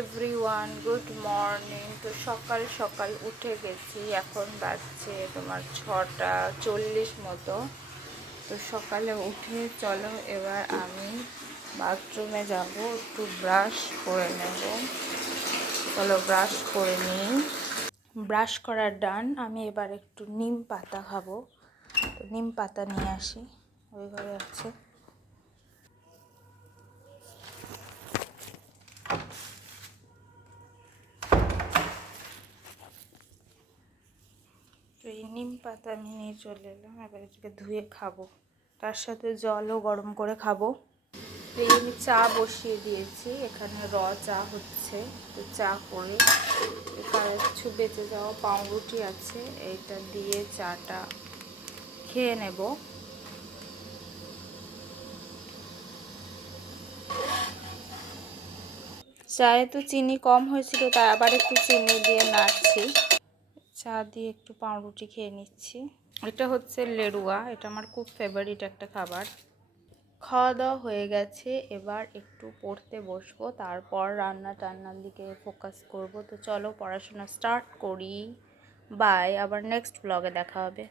Everyone, good morning. তো সকাল সকাল উঠে গেছি, এখন বাজছে তোমার 6:40 মতো। তো সকালে উঠে চলো এবার আমি বাথরুমে যাব, একটু ব্রাশ করে নেব। চলো ব্রাশ করে নিই। ব্রাশ করার ডান। আমি এবার একটু নিম পাতা খাবো, তো নিম পাতা নিয়ে আসি, ওই ঘরে আছে। তো এই নিম পাতা আমি নিয়ে চলে এলাম, এবার এটাকে ধুয়ে খাবো, তার সাথে জলও গরম করে খাবো। তো এই আমি চা বসিয়ে দিয়েছি, এখানে চা হচ্ছে। তো চা করে এখানে কিছু বেঁচে যাওয়া পাউরুটি আছে, এইটা দিয়ে চাটা খেয়ে নেব। চায়ে তো চিনি কম হয়েছিল, তাই আবার একটু চিনি দিয়ে নাড়ছি। চা দিয়ে একটু পাউরুটি খেয়ে নিচ্ছি। এটা হচ্ছে লেরুয়া, এটা আমার খুব ফেভারিট একটা খাবার। খাওয়া দাওয়া হয়ে গেছে, এবার একটু পড়তে বসবো, তারপর রান্না টান্নার দিকে ফোকাস করব। তো চলো পড়াশোনা স্টার্ট করি। বাই, আবার নেক্সট ব্লগে দেখা হবে।